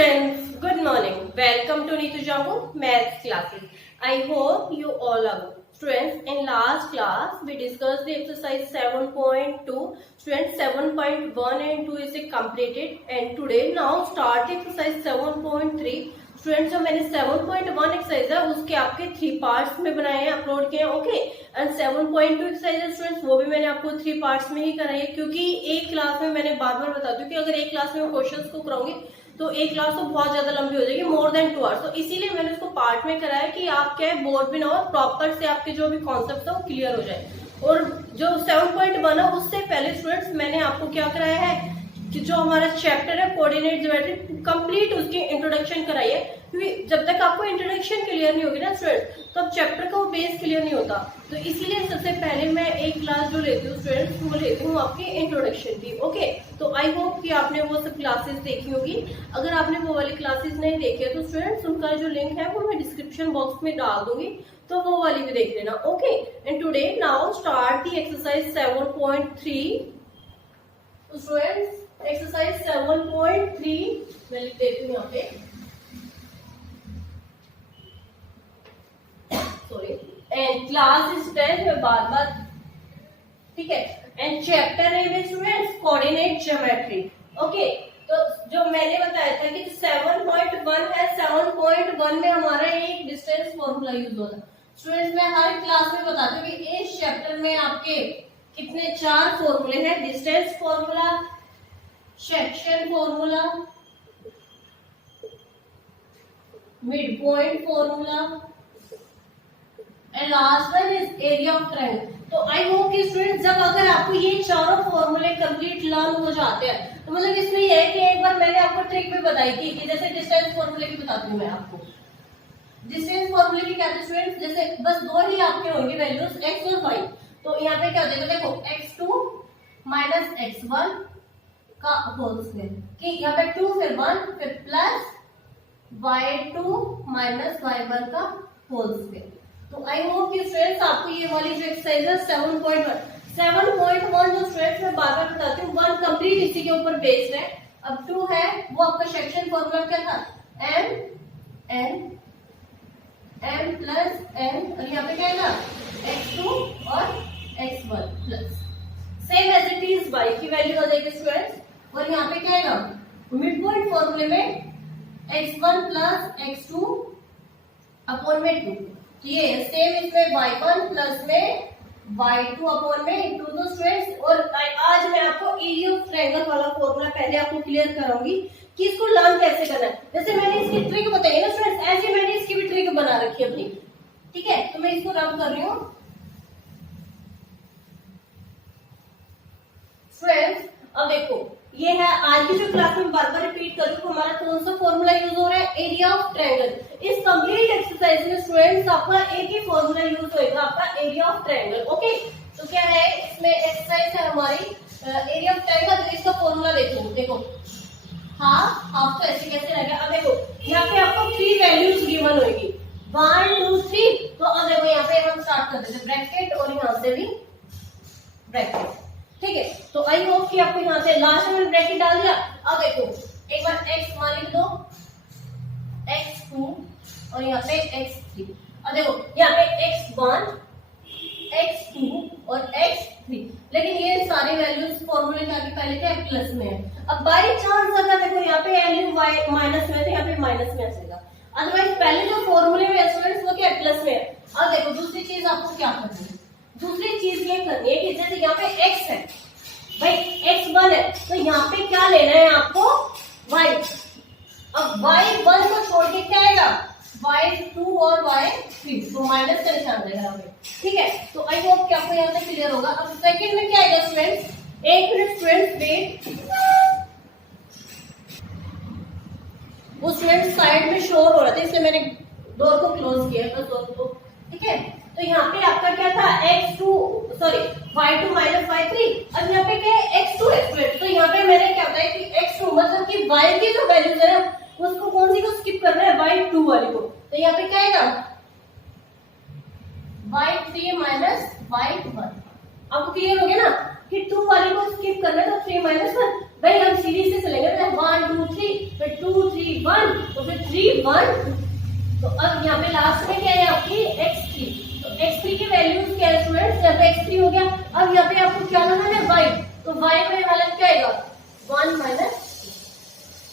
students, good morning. Welcome to Neetu Jammu Maths classes. I hope you all are good. Students, in last class we discussed the exercise 7.2. Students, 7.1 and 2 is completed and today now start the exercise 7.3. Students जो मैंने 7.1 exercise है उसके आपके 3 parts में बनाए हैं, upload किए हैं, ओके। एंड 7.2 एक्सरसाइज है स्टूडेंट्स, वो भी मैंने आपको 3 पार्ट्स में ही कराई है, क्योंकि एक क्लास में मैंने बार बार बता दूं कि अगर एक क्लास में क्वेश्चंस को कराऊंगी तो एक क्लास तो बहुत ज्यादा लंबी हो जाएगी, मोर देन 2 आवर्स। तो इसीलिए मैंने उसको पार्ट में कराया कि आप क्या बोर्ड भी ना हो, प्रॉपर से आपके जो भी कॉन्सेप्ट है वो क्लियर हो जाए। और जो 7.1 है उससे पहले स्टूडेंट्स मैंने आपको क्या कराया है कि जो हमारा चैप्टर है कोऑर्डिनेट ज्योमेट्री कंप्लीट उसकी इंट्रोडक्शन कराई है, क्योंकि जब तक आपको इंट्रोडक्शन क्लियर नहीं होगी ना स्टूडेंट तो अब चैप्टर का वो बेस क्लियर नहीं होता। तो इसीलिए सबसे पहले मैं एक क्लास जो लेती हूँ स्टूडेंट्स वो लेती हूँ आपकी इंट्रोडक्शन की, ओके। तो आई होप कि आपने वो सब क्लासेस देखी होगी। अगर आपने वो वाली क्लासेस नहीं देखी है तो स्टूडेंट्स उनका जो लिंक है वो मैं डिस्क्रिप्शन बॉक्स में डाल दूंगी, तो वो वाली भी देख लेना, okay. And today now start the exercise 7.3। Students exercise 7.3 मैं लिख देती हूँ यहाँ पे, सॉरी। एंड क्लास इज 10 में बार ठीक है। एंड चैप्टर है स्टूडेंट्स कोऑर्डिनेट ज्योमेट्री, ओके। तो जो मैंने बताया था कि 7.1 है, 7.1 में हमारा एक डिस्टेंस फॉर्मूला यूज होता है। स्टूडेंट्स मैं हर क्लास में बताती हूँ कि इस चैप्टर में आपके कितने 4 फॉर्मूले हैं, distance formula, section formula, mid point formula and last one is area of triangle. तो आई होप कि स्टूडेंट जब अगर आपको ये चारों फॉर्मूले कंप्लीट लर्न हो जाते हैं तो मतलब इसमें यह है कि एक बार मैंने आपको ट्रिक भी बताई थी कि जैसे डिस्टेंस फॉर्मूले की बताती हूँ मैं आपको। डिस्टेंस फॉर्मूले की कहते हैं स्टूडेंट, जैसे बस 2 ही आपके होंगे वैल्यूज x और y। तो यहाँ पे क्या हो जाएगा, देखो x2 माइनस x1 का होल स्क्वायर, कि यहाँ पे 2 फिर 1 फिर प्लस y2 माइनस y1 का होल स्क्वायर। तो आई होप कि स्टूडेंट्स आपको ये वाली जो एक्सरसाइज है 7.1 जो स्टूडेंट्स मैं बार बार बताती हूँ 1 कंप्लीट इसी के ऊपर बेस्ड है। अब 2 है वो आपका सेक्शन फॉर्मूला क्या था, m प्लस n, और यहाँ पे क्या है ना x2 और x1 plus same as it is y की वैल्यू आ जाएगी स्टूडेंट्स। और यहाँ पे क्या है ना मिड पॉइंट फॉर्मूले में x1 प्लस x2 अपॉन में 2, ये सेम इसमें y1 प्लस में y2 अपॉन में इंटू दो स्टूडेंट्स। और आज मैं आपको एरिया ऑफ ट्रायंगल वाला फॉर्मूला पहले आपको क्लियर कराऊंगी कि इसको लर्न कैसे करना है। जैसे मैंने इसकी ट्रिक बताई है ना स्टूडेंट्स, ऐसे मैंने इसकी भी ट्रिक बना रखी है अपनी, ठीक है। तो मैं इसको रब कर रही हूँ स्टूडेंट्स। अब देखो ये है आज की जो क्लास में बार बार रिपीट कर रही हूँ, हमारा कौन सा फॉर्मूला यूज हो रहा है, एरिया ऑफ ट्रायंगल। इस कंप्लीट एक्सरसाइज में स्टूडेंट्स आपका एक ही फॉर्मूला यूज होगा, आपका एरिया ऑफ ट्रायंगल, ओके। तो क्या है इसमें एक्सरसाइज है हमारी एरिया ऑफ ट्रायंगल। तो इसका फॉर्मूला देखो हाफ तो ऐसे कैसे रहेगा। अब देखो यहाँ पे आपको 3 वैल्यूज गिवन होगी, 1 2 3। तो अब देखो यहाँ पे हम स्टार्ट कर देते ब्रैकेट और यहाँ से भी ब्रैकेट, ठीक है। तो आई होप कि आपको यहाँ से लास्ट में ब्रैकेट डाल दिया। अब देखो एक बार x1 लिख दो, x2 और यहाँ पे x3। अब देखो यहाँ पे x1 x2 और x3, लेकिन ये सारी वैल्यूज फॉर्मूले में आगे पहले थे प्लस में है। अब बाई चांस अगर देखो यहाँ पे वैल्यू y माइनस में है तो यहाँ पे माइनस में आएगा, अदरवाइज पहले जो फॉर्मूले में स्टूडेंट्स वो क्या प्लस में है। अब देखो दूसरी चीज आपको क्या करनी है, दूसरी चीज ये करनी है कि जैसे यहाँ पे x है भाई, x1 है तो यहाँ पे क्या लेना है आपको y। अब y1 को छोड़ के क्या आएगा y2 और y3, तो माइनस का निशान रहेगा यहाँ पे, ठीक है। तो आई होप कि आपको यहाँ से क्लियर होगा। अब सेकंड में क्या आएगा स्टूडेंट्स, एक मिनट स्टूडेंट्स वेट, वो स्टूडेंट साइड में शोर हो रहा था इसलिए मैंने डोर को क्लोज किया था डोर को, ठीक है। तो यहाँ पे आपका क्या था y2 माइनस y3। अब यहाँ पे क्या है x2 है स्टूडेंट। तो यहाँ पे मैंने क्या बताया कि x2 मतलब कि y की जो वैल्यूज है ना उसको कौन सी को स्किप करना है, y2 वाली को। तो यहाँ पे क्या आएगा y3 माइनस y1। आपको क्लियर हो गया ना कि 2 वाली को स्किप करना है तो 3 माइनस 1। भाई हम सीरीज से चलेंगे तो 1 2 3, फिर 2 3 1, तो फिर 3 1। तो अब यहाँ पे लास्ट में क्या है आपकी x3। तो x3 की वैल्यूज क्या है स्टूडेंट्स, यहाँ पे x3 हो गया। अब यहाँ पे आपको क्या लगाना है y, तो y में वाला क्या आएगा 1 माइनस।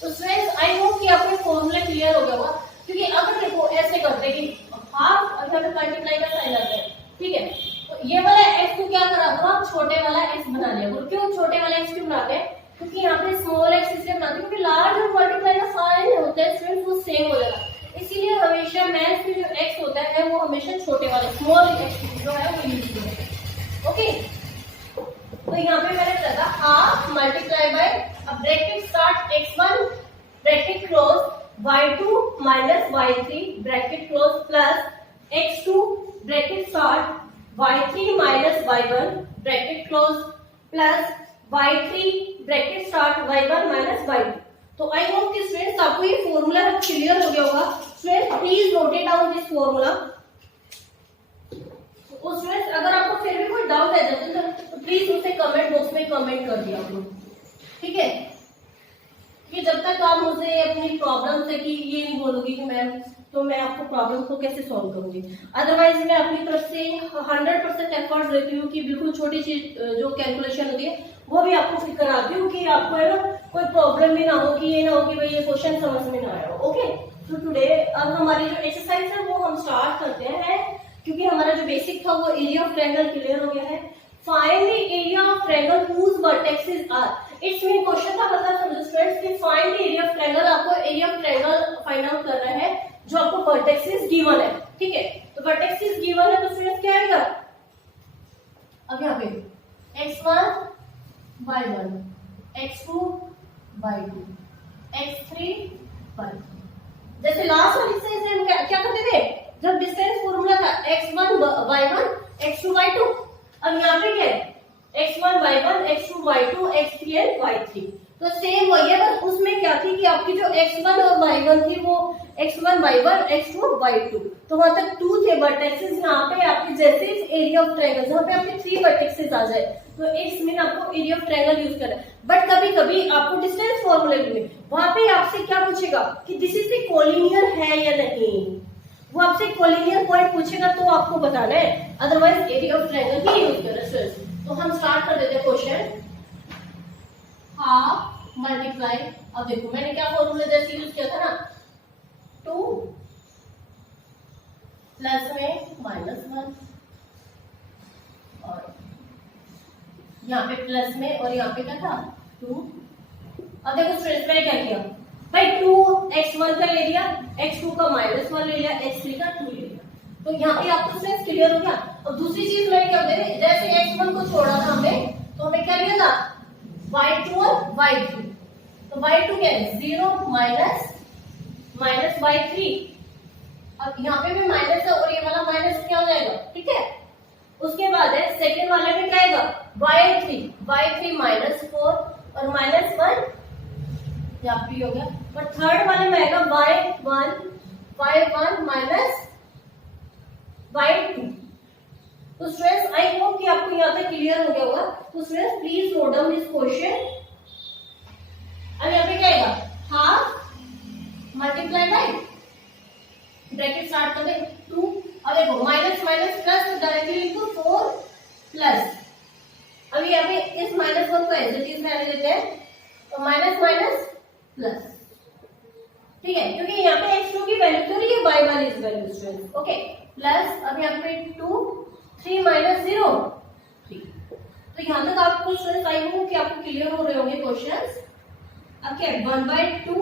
तो स्टूडेंट्स आई होप कि आपको फॉर्मूला क्लियर हो गया होगा, क्योंकि अगर देखो ऐसे करते हैं कि हाफ और यहाँ पे मल्टीप्लाई का साइन आता है, ठीक है। तो ये वाला x को क्या करा हुआ, छोटे वाला x बना लिया। और क्यों छोटे वाला x क्यों बनाते हैं, क्योंकि यहाँ पे स्मॉल x इसलिए बनाते हैं क्योंकि लार्ज और मल्टीप्लाई का साइन होता है स्टूडेंट्स वो सेम हो जाएगा, इसीलिए हमेशा मैथ्स में जो x होता है वो हमेशा छोटे वाले स्मॉल x जो है वो यूज करते हैं। ओके, तो यहाँ पे मैंने कहा था हाफ मल्टीप्लाई बाय, अब bracket start x1 bracket close y2 minus y3 bracket close plus x2 bracket start y3 minus y1 bracket close plus y3 bracket start y1 minus y2। तो आई होप कि students आपको ये formula clear हो गया होगा। Students please note it down this formula. तो students अगर आपको फिर भी कोई डाउट है तो प्लीज उसे कमेंट बॉक्स में कमेंट कर दिया आप लोग, ठीक है। कि जब तक आप मुझे अपनी प्रॉब्लम से कि ये नहीं बोलोगी कि मैम तो मैं आपको प्रॉब्लम को कैसे सॉल्व करूंगी। अदरवाइज मैं अपनी तरफ से 100% एफर्ट्स देती हूँ कि बिल्कुल छोटी चीज जो कैलकुलेशन होती है वो भी आपको फिर कराती हूँ कि आपको है ना कोई प्रॉब्लम भी ना हो, कि ये ना हो कि भाई ये क्वेश्चन समझ में ना आया हो। ओके, तो टुडे अब हमारी जो एक्सरसाइज है वो हम स्टार्ट करते हैं, क्योंकि हमारा जो बेसिक था वो एरिया ऑफ ट्रायंगल क्लियर हो गया है। Find the area of triangle whose vertexes are, it's mean question था मतलब समझो स्टूडेंट्स कि find the area of triangle, आपको area of triangle find out करना है जो आपको वर्टेक्सेस गिवन है, ठीक है। तो वर्टेक्सेस गिवन है तो स्टूडेंट्स क्या आएगा, अब यहाँ पे x1 y1 x2 y2 x3 y3। जैसे लास्ट वाली एक्सरसाइज में हम क्या करते थे, जब डिस्टेंस फॉर्मूला था x1 y1 x2 y2, अब यहाँ पे क्या है x1 y1 x2 y2 x3 and y3। तो सेम वही है, बस उसमें क्या थी कि आपकी जो x1 और y1 थी वो x1 y1 x2 y2, तो वहां तक 2 थे वर्टेक्सेस। यहाँ पे आपके जैसे एरिया ऑफ ट्रायंगल जहाँ पे आपके 3 वर्टेक्सेस आ जाए तो इट्स मीन आपको एरिया ऑफ ट्रायंगल यूज करना है। बट कभी कभी आपको डिस्टेंस फॉर्मूले में वहां पे आपसे क्या पूछेगा कि दिस इज द कोलिनियर है या नहीं, वो आपसे कोलिनियर पॉइंट पूछेगा तो आपको बताना है, otherwise area of triangle he use करना है। तो हम स्टार्ट कर देते हैं क्वेश्चन। हाफ मल्टीप्लाई, अब देखो मैंने क्या फॉर्मूला जैसे यूज किया था ना, 2 प्लस में -1 और यहाँ पे प्लस में और यहाँ पे क्या था 2। अब देखो स्टूडेंट्स मैंने क्या किया भाई, 2x1 का ले लिया, x2 का -1 ले लिया, x3 का 2 ले लिया। तो यहाँ पे आपको स्टूडेंट्स क्लियर हो गया। और दूसरी चीज मैंने क्या बताई, जैसे x1 को छोड़ा था हमें तो हमें क्या लिया था y2 और y3। तो y2 क्या है 0 माइनस y3। अब यहाँ पे भी माइनस है और ये वाला माइनस क्या हो जाएगा, ठीक है। उसके बाद है सेकेंड वाले में क्या आएगा y3 -4 और -1 यहाँ पे हो गया। और थर्ड वाले में आएगा y1 माइनस y2। तो स्टूडेंट्स आई होप कि आपको यहाँ तक क्लियर हो गया होगा। तो students please note down this question. अब यहाँ पे क्या आएगा half multiply by bracket start कर दे 2। अब देखो माइनस माइनस प्लस तो डायरेक्टली लिखो 4 प्लस। अब यहाँ पे इस -1 को एज इट इज रहने देते हैं, तो माइनस माइनस प्लस, ठीक है, क्योंकि यहाँ पे x2 की वैल्यू तो नहीं है y1 is value student. Okay, plus अब यहाँ पे 2 3 -0 3। तो यहाँ तक आपको स्टूडेंट्स आई होप कि आपको क्लियर हो रहे होंगे क्वेश्चंस। अब क्या 1/2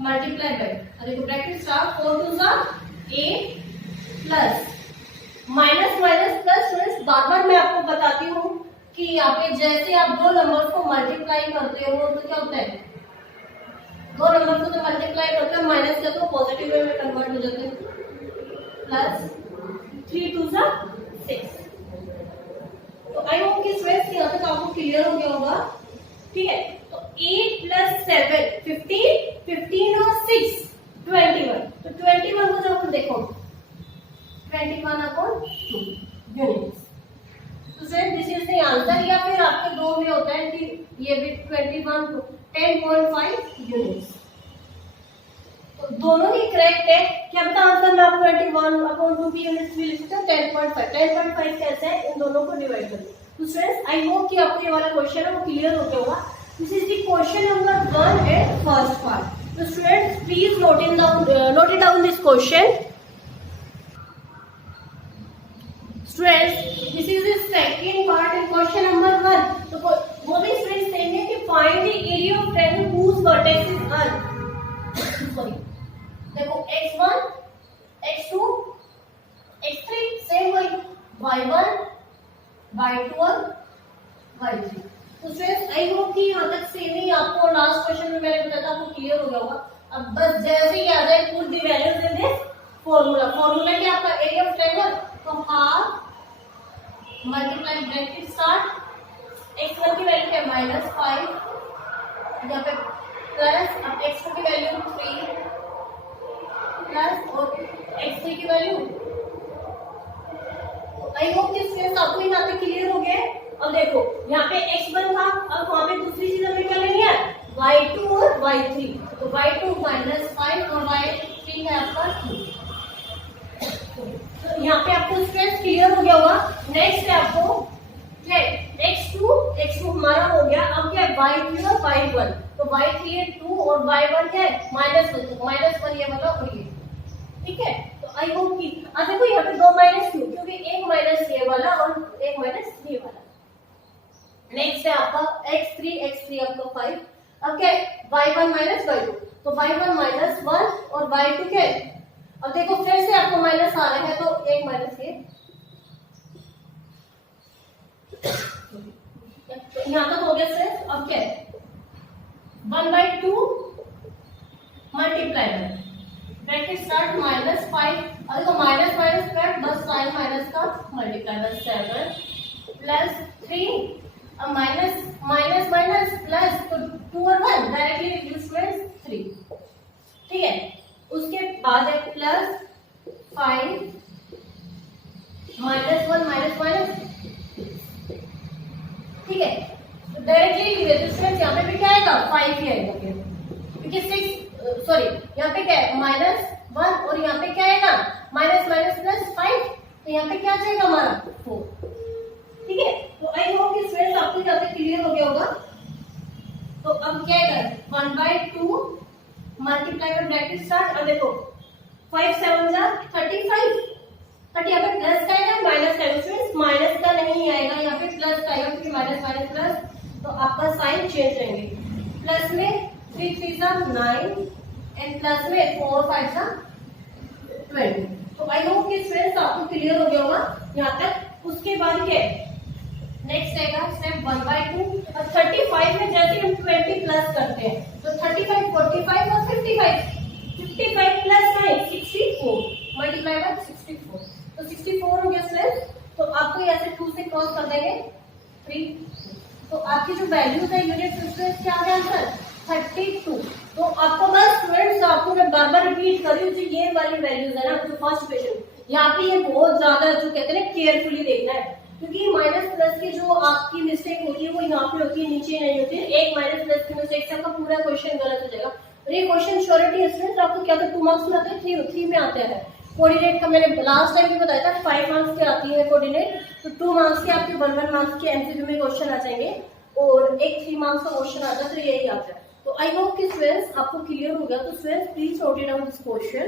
मल्टीप्लाई बाय, देखो bracket start 4 2 8 plus minus minus plus. Students बार बार मैं आपको बताती हूँ कि यहाँ पे जैसे आप दो नंबर को मल्टीप्लाई करते हो तो क्या होता है, दो नंबर को तो मल्टीप्लाई करते हैं माइनस का तो पॉजिटिव वे में कन्वर्ट हो जाते हैं। प्लस 3 2 6। तो आई होप कि स्टूडेंट्स यहाँ तक आपको क्लियर हो गया होगा, ठीक है। तो 8 + 7 15 और 6 21। तो 21 को जब हम देखो 21/2 यूनिट्स। तो student this is the answer. या फिर आपके दो में होता है कि ये भी 21 तो 10.5 यूनिट्स। तो दोनों ही करेक्ट है। क्या पता आंसर में आप 21/2 की यूनिट्स भी लिख सकते हो। 10.5 कैसे है, इन दोनों को डिवाइड करिए। तो स्टूडेंट्स आई होप कि आपको ये वाला क्वेश्चन है वो क्लियर हो गया होगा। This is the question number 1 and first part. So students, please note it down this question. Students, this is the second part in question number 1. So वो भी students देंगे कि find the area of triangle whose vertex is sorry. देखो x1, x2, x3 same वही y1, y2 और y3। तो students I hope कि यहाँ तक सेम ही आपको लास्ट क्वेश्चन में मैंने बताया था आपको क्लियर हो गया होगा। अब बस जैसे ही आ जाए put the values in this formula क्या आपका एरिया ऑफ ट्रायंगल, तो half multiply bracket start x1 की वैल्यू क्या -5, यहाँ पे प्लस अब x2 की वैल्यू 3 प्लस और x3 की वैल्यू। आई होप कि स्टूडेंट्स आपको यहाँ पे क्लियर हो गया। अब देखो यहाँ पे x1 था, अब वहां पे दूसरी चीज हमें क्या लेनी है y2 और y3। तो y2 -5 और y3 है आपका 2। तो यहाँ पे आपको स्ट्रेस क्लियर हो गया होगा। नेक्स्ट है आपको क्या x2 हमारा हो गया। अब क्या है y3 और y1, तो y3 है 2 और y1 क्या है -1 ये वाला और ये, ठीक है। तो आई होप कि अब देखो यहाँ पे 2 माइनस क्यों, क्योंकि एक माइनस ये वाला और एक माइनस ये वाला। नेक्स्ट है आपका x3 आपका 5। अब क्या है y1 माइनस y2, तो y1 -1 और y2 क्या है। अब देखो फिर से आपको माइनस आ रहा है तो एक माइनस ये, तो यहाँ तक हो गया सर। अब क्या है 1/2 मल्टीप्लाई ब्रैकेट स्टार्ट -5, और देखो माइनस कट बस साइन माइनस का मल्टीप्लाई बस 7 प्लस 3, अब माइनस प्लस तो 2 और 1 डायरेक्टली रिड्यूस में 3, ठीक है। उसके बाद है प्लस 5 -1 ठीक है। तो डायरेक्टली रेजिस्टेंस यहाँ पे भी क्या आएगा 5 ही आएगा, क्योंकि 6 सॉरी यहाँ पे क्या है -1 और यहाँ पे क्या आएगा माइनस प्लस 5, तो यहाँ पे क्या आ जाएगा हमारा 4, ठीक है। तो आई होप कि स्टूडेंट्स आपको यहाँ पे क्लियर हो गया होगा। तो अब क्या है 1/2 मल्टीप्लाई में ब्रैकेट स्टार्ट। अब देखो 5 7 जा 35, बट यहाँ पे प्लस का आएगा माइनस का आएगा। स्टूडेंट्स माइनस का नहीं आएगा, यहाँ पे प्लस का आएगा, क्योंकि माइनस प्लस, तो आपका साइन चेंज रहेंगे। प्लस में 3 3 जा 9 एंड प्लस में 4 5 जा 20। तो आई होप कि स्टूडेंट्स आपको क्लियर हो गया होगा यहाँ तक। उसके बाद क्या है नेक्स्ट आएगा स्टेप 1/2 और 35 में जैसे हम 20 प्लस करते हैं तो 35 45 और 55 प्लस 9 64 मल्टीप्लाई बाय 64, तो 64 हो गया स्टूडेंट्स। तो आपको ऐसे 2 से क्रॉस कर देंगे 3, तो आपकी जो वैल्यूज है यूनिट स्टूडेंट्स क्या है आंसर 32। तो आपको बस स्टूडेंट्स आपको मैं बार बार रिपीट कर रही हूँ, जो ये वाली वैल्यूज है ना जो फर्स्ट क्वेश्चन, यहाँ पे ये बहुत ज्यादा जो कहते हैं केयरफुली देखना है, क्योंकि माइनस प्लस की जो आपकी मिस्टेक होती है वो यहाँ पे होती है, नीचे नहीं होती है। एक माइनस प्लस की मिस्टेक से आपका पूरा क्वेश्चन गलत हो जाएगा। और ये क्वेश्चन श्योरिटी स्टूडेंट आपको क्या था 2 मार्क्स में आते हैं, 3 में आते हैं। कोऑर्डिनेट का मैंने लास्ट टाइम भी बताया था 5 मार्क्स के आती है कोऑर्डिनेट, तो 2 मार्क्स के आपके 1 मार्क्स के एमसीक्यू में क्वेश्चन आ जाएंगे और एक 3 मार्क्स का क्वेश्चन आता है, तो यही आता है। तो आई होप कि स्टूडेंट्स आपको क्लियर हो गया। तो students please note it down this question.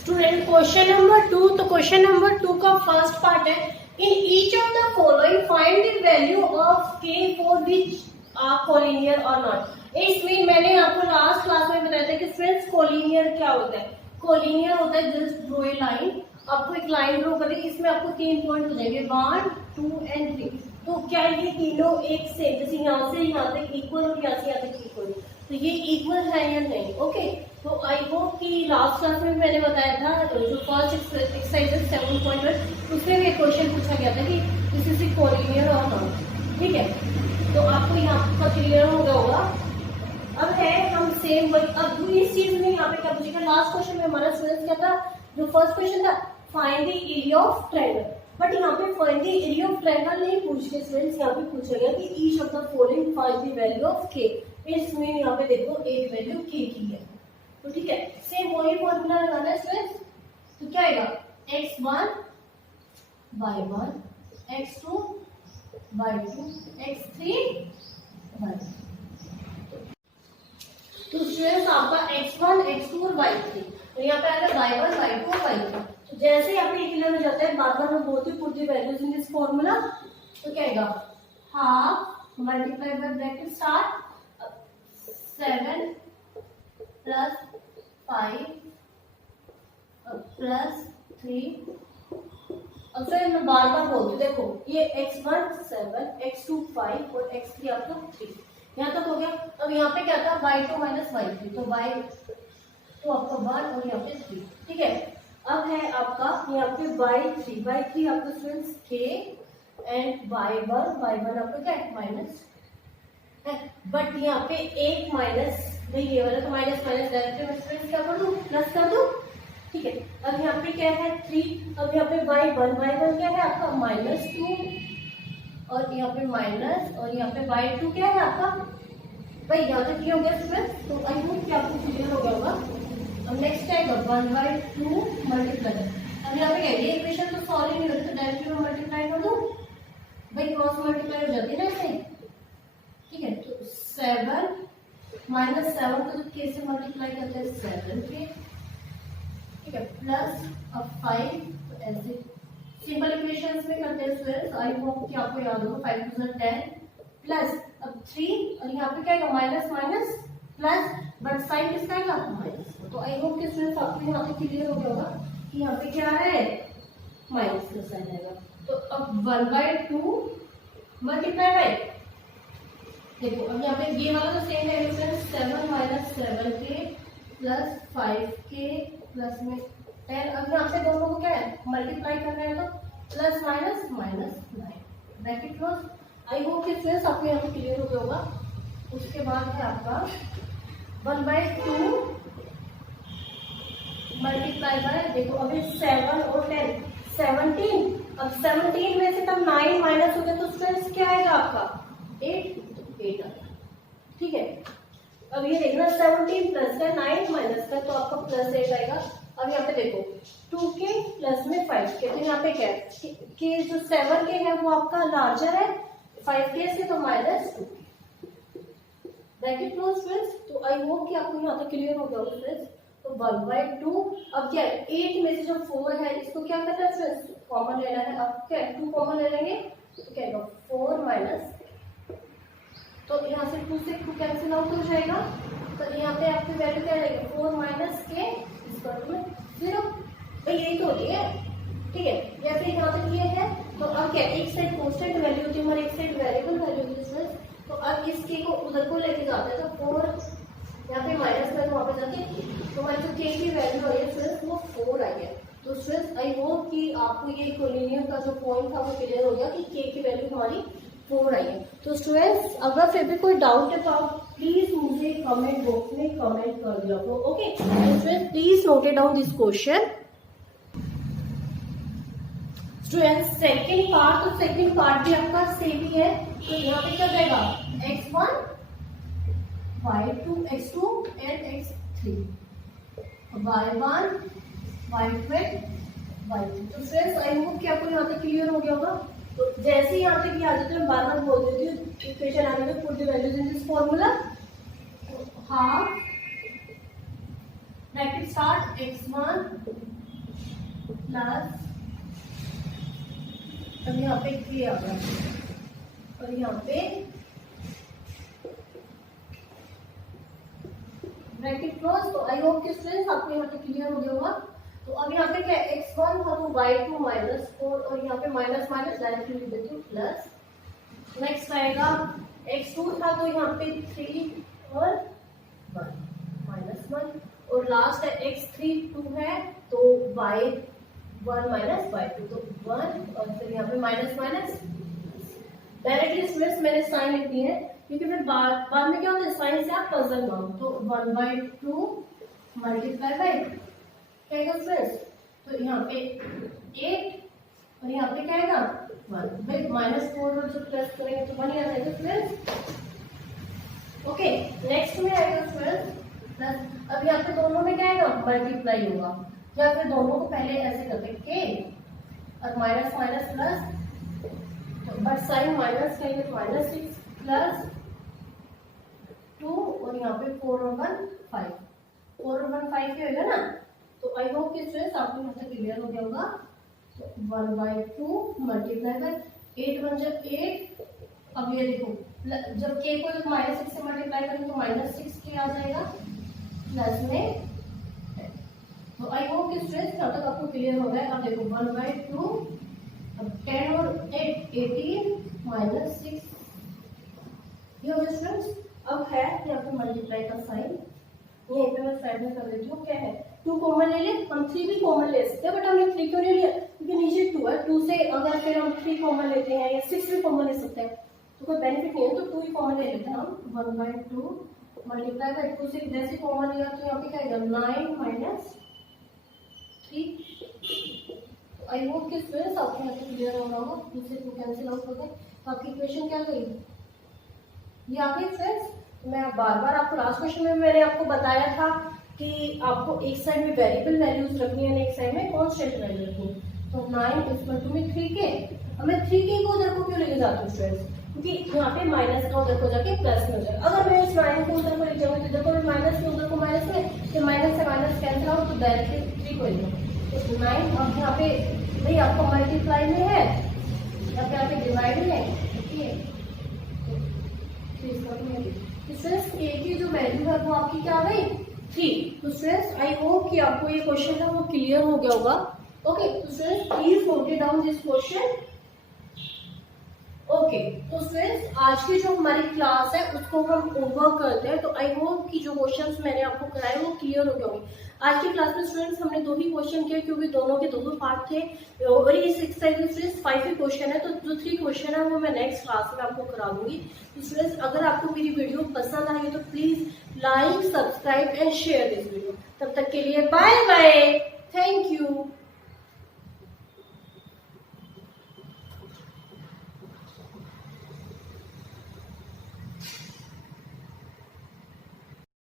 Student question number 2, तो क्वेश्चन नंबर 2 का फर्स्ट पार्ट है in each of the following find the value of k for which are collinear और not. इसमें मैंने आपको लास्ट क्लास में बताया था कि फ्रेंड्स कोलिनियर क्या होता है। कोलिनियर होता है जस्ट ड्रॉ ए लाइन, आपको एक लाइन ड्रॉ करनी, इसमें आपको 3 पॉइंट हो जाएंगे 1 2 एंड 3। तो क्या ये तीनों एक से जैसे यहाँ से यहाँ तक इक्वल और यहाँ से यहाँ तक इक्वल, तो ये इक्वल है या नहीं। ओके, तो आई होप कि लास्ट क्लास में मैंने बताया था जो फर्स्ट एक्सरसाइज 7.1 उसमें भी एक क्वेश्चन पूछा गया था कि दिस इज कोलिनियर और नॉट, ठीक है। तो आपको यहाँ पर क्लियर हो गया होगा। अब है हम सेम वही, अब इस चीज में यहाँ पे क्या पूछेगा, लास्ट क्वेश्चन में हमारा स्टूडेंट्स क्या था, जो फर्स्ट क्वेश्चन था find the area of triangle, but यहाँ पे find the area of triangle नहीं पूछ के स्टूडेंट्स यहाँ पे पूछेगा कि each of the following find the value of के। इसमें यहाँ पे देखो एक वैल्यू के की है, तो ठीक है सेम वही फॉर्मूला लगाना है स्टूडेंट्स। तो क्या आएगा x1 y1 x2 y2 x3 y3। तो स्टूडेंट्स आपका x1 x2 और y3, तो यहाँ पे आएगा y1 y2 और y3। तो जैसे यहाँ पे क्लियर हो जाता है, बार बार मैं बोलती put the values in this formula, तो क्या आएगा half multiply by bracket start 7 plus 5 plus 3। अब फिर मैं बार बार बोलती हूँ, देखो ये x1 7 x2 5 और x3 आपका 3, यहाँ तक हो गया। अब यहाँ पे क्या था y2 माइनस y3, तो y2 आपका 1 और यहाँ पे 3, ठीक है। अब है आपका यहाँ पे y3 आपका स्टूडेंट्स k एंड y1 आपका क्या है माइनस है, बट यहाँ पे एक माइनस नहीं ये वाला, तो माइनस माइनस डायरेक्ट स्टूडेंट्स क्या कर दूं प्लस कर दूं, ठीक है। अब यहाँ पे क्या है 3, अब यहाँ पे y1 क्या है आपका -2 और यहाँ पे माइनस, और यहाँ पे y2 क्या है आपका भाई यहाँ तक क्लियर हो गया स्टूडेंट्स। तो आई होप कि आपको क्लियर हो गया होगा। अब नेक्स्ट आएगा 1/2 मल्टीप्लाई। अब यहाँ पे ये इक्वेशन तो सॉल्व नहीं होती, तो डायरेक्टली मैं मल्टीप्लाई कर दूं भाई, क्रॉस मल्टीप्लाई हो जाती है ना ऐसे, ठीक है। तो 7 माइनस 7 को जब k से मल्टीप्लाई करते हैं 7k, ठीक है, प्लस अब 5, तो ऐसे सिंपल इक्वेशंस में करते हैं स्टूडेंट्स। आई होप कि आपको याद होगा 5 2 10 प्लस अब 3 और यहाँ पे क्या है minus minus plus, but sign किसका आएगा माइनस। तो आई होप कि स्टूडेंट्स आपको यहाँ पे क्लियर हो गया होगा कि यहाँ पे क्या है माइनस का साइन आएगा। तो अब 1/2 मल्टीप्लाई बाय, देखो अब यहाँ पे ये वाला तो सेम है friends, 7 minus 7k plus 5k plus में 10। अब यहाँ पे दोनों को क्या है मल्टीप्लाई कर रहे हैं, तो plus minus minus 9 bracket close. आई होप कि फ्रेंड्स आपको यहाँ पे क्लियर हो गया होगा। उसके बाद है आपका 1/2 मल्टीप्लाई बाय, देखो अभी 7 और 10 17, अब 17 में से तब 9 माइनस हो गया, तो स्टूडेंट्स क्या आएगा आपका 8 आएगा, ठीक है। अब ये देखना 17 प्लस का 9 माइनस का, तो आपका प्लस 8 आएगा। अब यहाँ पे देखो 2k प्लस में 5k, तो यहाँ पे क्या है कि जो 7k है वो आपका लार्जर है 5k से, तो minus 2k bracket close friends. तो आई होप कि आपको यहाँ तक क्लियर हो गया होगा फ्रेंड्स। तो 1/2 अब क्या है 8 में से जो 4 है इसको क्या करना है फ्रेंड्स कॉमन लेना है। अब क्या है 2 कॉमन ले लेंगे, तो क्या होगा 4 माइनस, तो यहाँ से 2 से 2 कैंसिल आउट हो जाएगा, तो यहाँ पे आपकी वैल्यू क्या रहेगी 4 माइनस के इक्वल में 0। भाई यही तो होती है, ठीक है। जैसे यहाँ तक ये है, तो अब क्या एक साइड कांस्टेंट वैल्यू होती है और एक साइड वेरिएबल वैल्यू होती है, तो अब इस के को उधर को लेके जाते हैं, तो 4 यहाँ पे माइनस में वहाँ पे जाके, तो हमारी जो के की वैल्यू आई है फ्रेंड्स वो 4 आई है। तो फ्रेंड्स आई होप कि आपको ये कोलिनियम का जो पॉइंट था वो क्लियर हो गया कि के की वैल्यू हमारी 4 आई है। तो स्टूडेंट्स अगर फिर भी कोई डाउट है तो आप प्लीज मुझे कमेंट बॉक्स में कमेंट कर दिया करो, okay. Students please note it down this question. Students second part, तो सेकंड पार्ट भी आपका सेम ही है, तो यहाँ पे क्या जाएगा x1 y2 x2 and x3 y1 y2 y3। तो फ्रेंड्स आई होप कि आपको यहाँ तक क्लियर हो गया होगा। तो जैसे ही यहाँ तक ये आ जाते हैं बार बार बोल देती हूँ इक्वेशन आने में put the values in this formula. Half bracket start x1 plus, अब यहाँ पे ये आ गया और यहाँ पे ब्रैकेट क्लोज। तो आई होप कि स्टूडेंट्स आपको यहाँ पे क्लियर हो गया होगा। तो अब यहाँ पे क्या x1 था तो y2 माइनस 4 और यहाँ पे माइनस माइनस डायरेक्टली लिख देती हूँ प्लस। नेक्स्ट आएगा x2 था तो यहाँ पे 3 और 1 माइनस 1 और लास्ट है x3 2 है तो y1 माइनस y2 तो 1 और फिर यहाँ पे माइनस माइनस डायरेक्टली स्टूडेंट्स मैंने साइन लिख दी है क्योंकि फिर बाद में क्या होता है साइन से आप पजल ना हो। तो 1/2 मल्टीप्लाई बाय क्या स्टूडेंट्स, तो यहाँ पे 8 और यहाँ पे क्या आएगा 1। भाई -4 और जब प्लस करेंगे तो 1 ही आ जाएगा स्टूडेंट्स। ओके, नेक्स्ट में आएगा स्टूडेंट्स प्लस। अब यहाँ पे दोनों में क्या आएगा मल्टीप्लाई होगा, या फिर दोनों को पहले ऐसे करते के और minus minus plus, but sign minus करेंगे तो -6 प्लस 2 और यहाँ पे 4 और 1 5, 4 और 1 5 ही होगा ना। तो आई होप कि स्टूडेंट्स आपको यहाँ तक क्लियर हो गया होगा। तो 1/2 मल्टीप्लाई बाय 8 1 जब 8, अब ये देखो जब k को -6 से मल्टीप्लाई करेंगे तो -6 k आ जाएगा प्लस में 10। तो आई होप कि स्टूडेंट्स यहाँ तक आपको क्लियर हो गया है। अब देखो 1/2, अब 10 और 8 18 -6 ये हो गया स्टूडेंट्स। अब है यहाँ पे मल्टीप्लाई का साइन, यहीं पे मैं साइड में कर देती हूँ। क्या है 2 कॉमन ले ले, हम 3 भी कॉमन ले सकते हैं, बट हमने 3 क्यों नहीं लिया क्योंकि नीचे 2 है। 2 से अगर फिर हम 3 कॉमन लेते हैं या 6 भी कॉमन ले सकते हैं तो कोई बेनिफिट नहीं है, तो 2 ही कॉमन ले लेते हैं हम। 1/2 मल्टीप्लाई बाय 2 से जैसे कॉमन लिया तो यहाँ पे क्या आएगा 9 -3। आई होप कि स्टूडेंट्स आपको यहाँ पे क्लियर हो रहा होगा। 2 से 2 कैंसिल आउट हो गए, तो आपकी इक्वेशन क्या गई ये आ गई फ्रेंड्स। मैं बार आपको लास्ट क्वेश्चन में मैंने आपको बताया था कि आपको एक साइड में वेरिएबल वैल्यूज रखनी है, एक साइड में कांस्टेंट वैल्यू रखनी है। तो 9 में 3k, अब मैं 3k को उधर को क्यों लेके जाती हूँ स्टूडेंट्स, क्योंकि यहाँ पे माइनस का उधर को जाके प्लस में हो जाएगा। अगर मैं इस 9 को उधर को ले जाऊंगी तो इधर को माइनस में, उधर को माइनस में, तो माइनस से माइनस कैंसिल आउट, तो डायरेक्टली 3 को लेगा। तो 9 अब यहाँ पे भाई आपको मल्टीप्लाई में है या फिर यहाँ पे डिवाइड में है, ठीक है। स्टूडेंट्स ए की जो वैल्यू है वो आपकी क्या आ गई 3। तो स्टूडेंट्स आई होप कि आपको ये क्वेश्चन है वो क्लियर हो गया होगा। ओके, तो students please note down this question. Okay, तो स्टूडेंट्स आज की जो हमारी क्लास है उसको हम ओवर करते हैं। तो आई होप कि जो क्वेश्चंस मैंने आपको कराए वो क्लियर हो गए होंगे। आज की क्लास में स्टूडेंट्स हमने 2 ही क्वेश्चन किए क्योंकि दोनों के 2 पार्ट थे और इस एक्सरसाइज में स्टूडेंट्स 5 ही क्वेश्चन है। तो जो 3 क्वेश्चन है वो मैं नेक्स्ट क्लास में आपको करा दूंगी। तो स्टूडेंट्स अगर आपको मेरी वीडियो पसंद आई तो please like, subscribe and share this video. तब तक के लिए बाय बाय, थैंक यू।